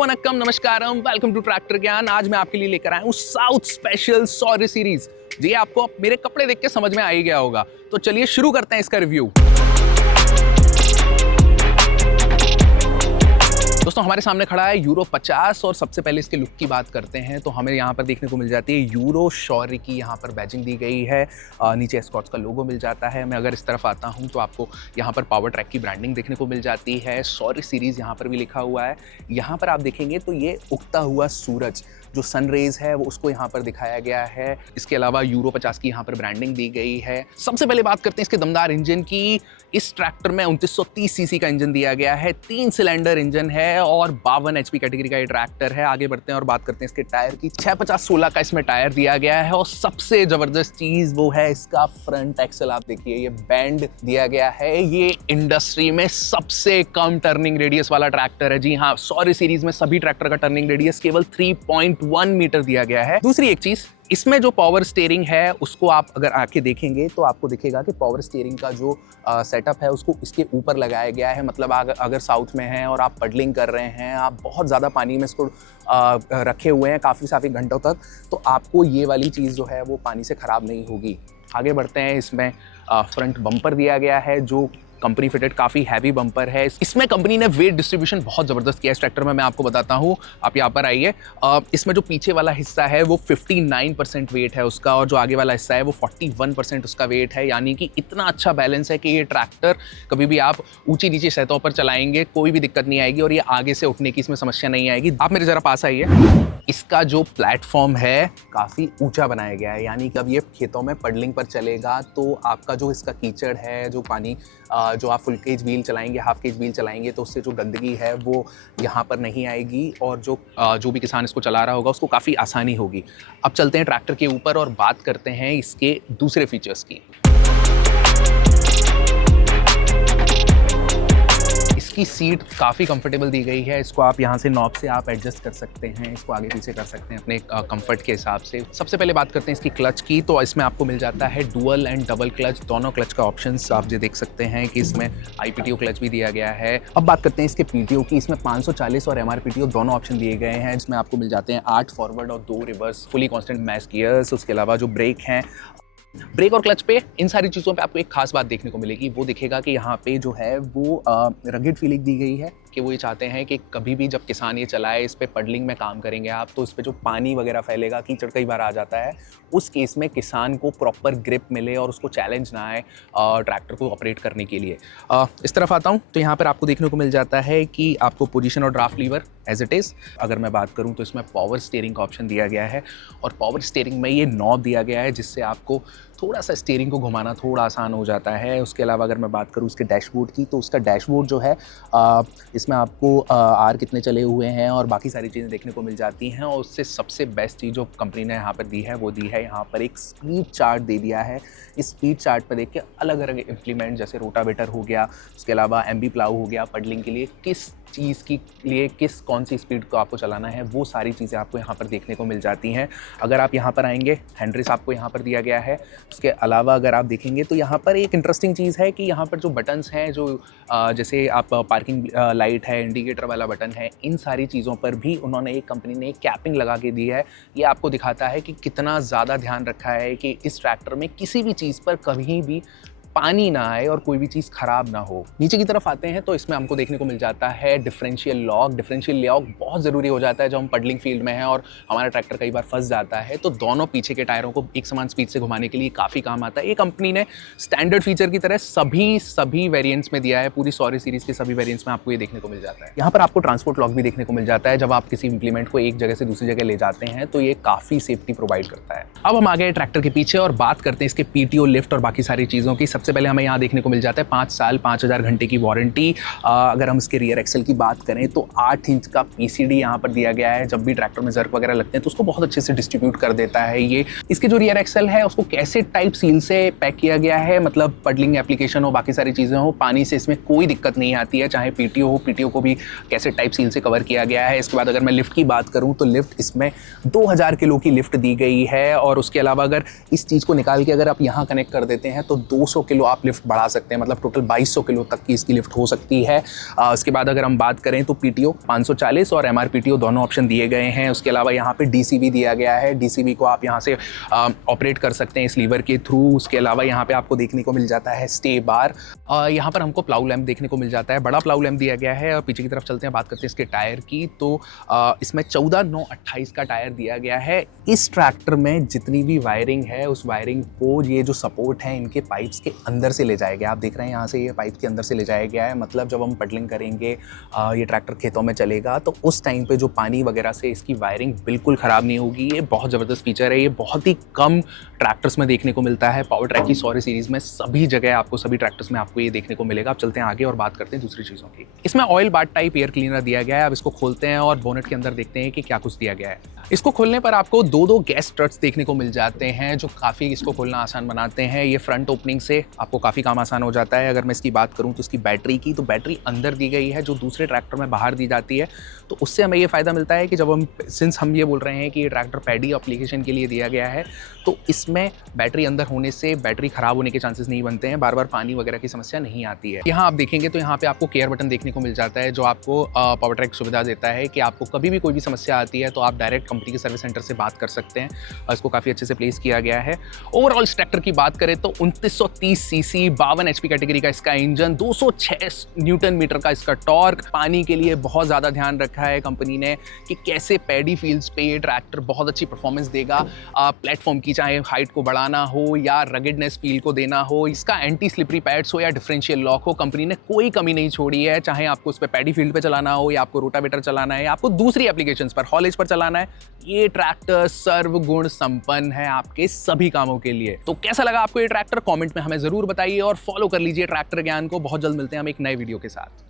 Vanakkam नमस्कारम, welcome to tractor ज्ञान। आज मैं आपके लिए लेकर आया हूँ साउथ स्पेशल सॉरी सीरीज। जी आपको मेरे कपड़े देख के समझ में आ ही गया होगा, तो चलिए शुरू करते हैं इसका रिव्यू। दोस्तों हमारे सामने खड़ा है यूरो 50 और सबसे पहले इसके लुक की बात करते हैं तो हमें यहाँ पर देखने को मिल जाती है यूरो शौर्य की यहाँ पर बैजिंग दी गई है। नीचे एस्कॉर्ट्स का लोगो मिल जाता है। मैं अगर इस तरफ आता हूँ तो आपको यहाँ पर पावर ट्रैक की ब्रांडिंग देखने को मिल जाती है। शौर्य सीरीज़ यहाँ पर भी लिखा हुआ है। यहाँ पर आप देखेंगे तो ये उगता हुआ सूरज जो सन रेज है वो उसको यहाँ पर दिखाया गया है। इसके अलावा यूरो 50 की यहाँ पर ब्रांडिंग दी गई है। सबसे पहले बात करते हैं इसके दमदार इंजन की। इस ट्रैक्टर में 2930 सीसी का इंजन दिया गया है, 3 सिलेंडर इंजन है और 52 एचपी कैटेगरी का ये ट्रैक्टर है। आगे बढ़ते हैं और बात करते हैं इसके टायर की। 650/16 का इसमें टायर दिया गया है और सबसे जबरदस्त चीज वो है इसका फ्रंट एक्सल। आप देखिए ये बैंड दिया गया है। ये इंडस्ट्री में सबसे कम टर्निंग रेडियस वाला ट्रैक्टर है। जी हाँ, सॉरी सीरीज में सभी ट्रैक्टर का टर्निंग रेडियस केवल 3.1 मीटर दिया गया है। दूसरी एक चीज, इसमें जो पावर स्टीयरिंग है उसको आप अगर आके देखेंगे तो आपको दिखेगा कि पावर स्टीयरिंग का जो सेटअप है उसको इसके ऊपर लगाया गया है। मतलब अगर साउथ में हैं और आप पडलिंग कर रहे हैं, आप बहुत ज़्यादा पानी में इसको रखे हुए हैं काफ़ी घंटों तक, तो आपको ये वाली चीज़ जो है वो पानी से ख़राब नहीं होगी। आगे बढ़ते हैं। इसमें फ्रंट बम्पर दिया गया है जो कंपनी फिटेड काफ़ी हैवी बम्पर है। इसमें कंपनी ने वेट डिस्ट्रीब्यूशन बहुत ज़बरदस्त किया है। इस ट्रैक्टर में मैं आपको बताता हूँ, आप यहाँ पर आइए। इसमें जो पीछे वाला हिस्सा है वो 59% वेट है उसका और जो आगे वाला हिस्सा है वो 41% उसका वेट है। यानी कि इतना अच्छा बैलेंस है कि ये ट्रैक्टर कभी भी आप ऊंची नीची सतहों पर चलाएंगे कोई भी दिक्कत नहीं आएगी और ये आगे से उठने की इसमें समस्या नहीं आएगी। आप मेरे ज़रा पास आइए। इसका जो प्लेटफॉर्म है काफ़ी ऊंचा बनाया गया है, यानी कि अब ये खेतों में पडलिंग पर चलेगा तो आपका जो इसका कीचड़ है, जो पानी जो आप फुल केज व्हील चलाएंगे, हाफ केज व्हील चलाएंगे तो उससे जो गंदगी है वो यहाँ पर नहीं आएगी और जो भी किसान इसको चला रहा होगा उसको काफ़ी आसानी होगी। अब चलते हैं ट्रैक्टर के ऊपर और बात करते हैं इसके दूसरे फीचर्स की। इसकी सीट काफ़ी कंफर्टेबल दी गई है। इसको आप यहाँ से नॉब से आप एडजस्ट कर सकते हैं, इसको आगे पीछे कर सकते हैं अपने कंफर्ट के हिसाब से। सबसे पहले बात करते हैं इसकी क्लच की। तो इसमें आपको मिल जाता है डुअल एंड डबल क्लच, दोनों क्लच का ऑप्शंस आप जो देख सकते हैं कि इसमें IPTO क्लच भी दिया गया है। अब बात करते हैं इसके PTO की। इसमें 540 और MRPTO दोनों ऑप्शन दिए गए हैं। इसमें आपको मिल जाते हैं 8 फॉरवर्ड और 2 reverse, fully constant mesh gears. उसके अलावा जो ब्रेक हैं, ब्रेक और क्लच पे इन सारी चीज़ों पे आपको एक खास बात देखने को मिलेगी। वो दिखेगा कि यहाँ पे जो है वो रगिड फीलिंग दी गई है कि वो ये चाहते हैं कि कभी भी जब किसान ये चलाए, इस पे पडलिंग में काम करेंगे आप, तो इस पे जो पानी वगैरह फैलेगा, कीचड़ कई बार आ जाता है, उस केस में किसान को प्रॉपर ग्रिप मिले और उसको चैलेंज ना आए ट्रैक्टर को ऑपरेट करने के लिए। इस तरफ आता हूँ तो यहाँ पर आपको देखने को मिल जाता है कि आपको पोजीशन और draft lever as it is. अगर मैं बात करूँ तो इसमें पावर स्टीयरिंग का ऑप्शन दिया गया है और पावर स्टीयरिंग में ये नॉब दिया गया है जिससे आपको थोड़ा सा स्टीयरिंग को घुमाना थोड़ा आसान हो जाता है। उसके अलावा अगर मैं बात करूँ इसके डैशबोर्ड की, तो उसका डैशबोर्ड जो है इसमें आपको आर कितने चले हुए हैं और बाकी सारी चीज़ें देखने को मिल जाती हैं। और उससे सबसे बेस्ट चीज़ जो कंपनी ने यहाँ पर दी है वो दी है यहाँ पर एक स्पीड चार्ट दे दिया है। इस स्पीड चार्ट पर देख के अलग अलग इम्प्लीमेंट जैसे रोटावेटर हो गया, उसके अलावा MB प्लाऊ हो गया, पडलिंग के लिए किस चीज़ के लिए कौन सी स्पीड को आपको चलाना है, वो सारी चीज़ें आपको यहाँ पर देखने को मिल जाती हैं। अगर आप यहाँ पर आएंगे, हैंड रेस्ट आपको यहाँ पर दिया गया है। उसके अलावा अगर आप देखेंगे तो यहाँ पर एक इंटरेस्टिंग चीज़ है कि यहाँ पर जो बटन्स हैं, जो जैसे आप पार्किंग लाइट है, इंडिकेटर वाला बटन है, इन सारी चीज़ों पर भी उन्होंने एक कंपनी ने कैपिंग लगा के दी है। ये आपको दिखाता है कि कितना ज़्यादा ध्यान रखा है कि इस ट्रैक्टर में किसी भी चीज़ पर कभी भी पानी ना आए और कोई भी चीज़ ख़राब ना हो। नीचे की तरफ आते हैं तो इसमें हमको देखने को मिल जाता है डिफरेंशियल लॉक। डिफरेंशियल लॉक बहुत ज़रूरी हो जाता है जब हम पडलिंग फील्ड में हैं और हमारा ट्रैक्टर कई बार फंस जाता है, तो दोनों पीछे के टायरों को एक समान स्पीड से घुमाने के लिए काफ़ी काम आता है। ये कंपनी ने स्टैंडर्ड फीचर की तरह सभी वेरियंट्स में दिया है। पूरी सॉरी सीरीज़ के सभी वेरियंट्स में आपको ये देखने को मिल जाता है। यहाँ पर आपको ट्रांसपोर्ट लॉक भी देखने को मिल जाता है। जब आप किसी इंप्लीमेंट को एक जगह से दूसरी जगह ले जाते हैं तो ये काफ़ी सेफ्टी प्रोवाइड करता है। अब हम आ गए ट्रैक्टर के पीछे और बात करते हैं इसके PTO, लिफ्ट और बाकी सारी चीज़ों की। सबसे पहले हमें यहाँ देखने को मिल जाता है 5 साल 5000 घंटे की वारंटी। अगर हम इसके रियर एक्सल की बात करें तो 8 इंच का PCD यहाँ पर दिया गया है। जब भी ट्रैक्टर में जर्क वगैरह लगते हैं तो उसको बहुत अच्छे से डिस्ट्रीब्यूट कर देता है ये। इसके जो रियर एक्सल है उसको कैसे टाइप सील से पैक किया गया है, मतलब पडलिंग एप्लीकेशन हो, बाकी सारी चीज़ें हो, पानी से इसमें कोई दिक्कत नहीं आती है। चाहे PTO हो, PTO को भी कैसे टाइप सील से कवर किया गया है। इसके बाद अगर मैं लिफ्ट की बात करूँ तो लिफ्ट इसमें 2000 किलो की लिफ्ट दी गई है और उसके अलावा अगर इस चीज़ को निकाल के अगर आप यहाँ कनेक्ट कर देते हैं तो 200 किलो आप लिफ्ट बढ़ा सकते हैं, मतलब टोटल 2200 किलो तक की इसकी लिफ्ट हो सकती है। उसके बाद अगर हम बात करें तो PTO 540 और MRPTO दोनों ऑप्शन दिए गए हैं। उसके अलावा यहाँ पे DCV दिया गया है, DCV को आप यहाँ से ऑपरेट कर सकते हैं इस लीवर के थ्रू। उसके अलावा यहाँ पे आपको देखने को मिल जाता है स्टे बार। यहाँ पर हमको प्लाउ लैम्प देखने को मिल जाता है, बड़ा प्लाउ लैम्प दिया गया है। और पीछे की तरफ चलते हैं, बात करते हैं इसके टायर की। तो इसमें 14/9/28 का टायर दिया गया है। इस ट्रैक्टर में जितनी भी वायरिंग है उस वायरिंग को ये जो सपोर्ट है इनके पाइप्स के अंदर से ले जाया गया। आप देख रहे हैं यहाँ से ये पाइप के अंदर से ले जाया गया है। मतलब जब हम पडलिंग करेंगे, ये ट्रैक्टर खेतों में चलेगा, तो उस टाइम पे जो पानी वगैरह से इसकी वायरिंग बिल्कुल ख़राब नहीं होगी। ये बहुत ज़बरदस्त फीचर है, ये बहुत ही कम ट्रैक्टर्स में देखने को मिलता है। पावर ट्रैक की सॉरी सीरीज़ में सभी जगह आपको, सभी ट्रैक्टर्स में आपको ये देखने को मिलेगा। अब चलते हैं आगे और बात करते हैं दूसरी चीज़ों की। इसमें oil bath type air cleaner दिया गया है। अब इसको खोलते हैं और बोनेट के अंदर देखते हैं कि क्या कुछ दिया गया है। इसको खोलने पर आपको दो गैस स्ट्रट्स देखने को मिल जाते हैं जो काफ़ी इसको खोलना आसान बनाते हैं। ये फ्रंट ओपनिंग से आपको काफ़ी काम आसान हो जाता है। अगर मैं इसकी बात करूं तो इसकी बैटरी की, तो बैटरी अंदर दी गई है जो दूसरे ट्रैक्टर में बाहर दी जाती है। तो उससे हमें ये फ़ायदा मिलता है कि जब हम ये बोल रहे हैं कि ये ट्रैक्टर पैडी एप्लीकेशन के लिए दिया गया है, तो इसमें बैटरी अंदर होने से बैटरी ख़राब होने के चांसेस नहीं बनते हैं, बार बार पानी वगैरह की समस्या नहीं आती है। यहाँ आप देखेंगे तो यहाँ पे आपको केयर बटन देखने को मिल जाता है जो आपको पावर ट्रैक सुविधा देता है कि आपको कभी भी कोई भी समस्या आती है तो आप डायरेक्ट कंपनी के सर्विस सेंटर से बात कर सकते हैं। इसको काफ़ी अच्छे से प्लेस किया गया है। ओवरऑल इस ट्रैक्टर की बात करें तो 2930 सीसी 52 HP कैटेगरी का इसका इंजन, 206 न्यूटन मीटर का इसका टॉर्क। पानी के लिए बहुत ज़्यादा ध्यान रखा है कंपनी ने कि कैसे पैडी फील्ड्स पे ये ट्रैक्टर बहुत अच्छी परफॉर्मेंस देगा। प्लेटफॉर्म की चाहे हाइट को बढ़ाना हो या रगेडनेस फील को देना हो, इसका एंटी स्लिपरी पैड्स हो या डिफरेंशियल लॉक हो, कंपनी ने कोई कमी नहीं छोड़ी है। चाहे आपको उस पर पैडी फील्ड पे चलाना हो या आपको रोटावेटर चलाना है या आपको दूसरी एप्लीकेशंस पर हॉलेज पर चलाना है, ये ट्रैक्टर सर्वगुण संपन्न है आपके सभी कामों के लिए। तो कैसा लगा आपको ये ट्रैक्टर, कमेंट में हमें जरूर बताइए और फॉलो कर लीजिए ट्रैक्टर ज्ञान को। बहुत जल्द मिलते हैं हम एक नए वीडियो के साथ।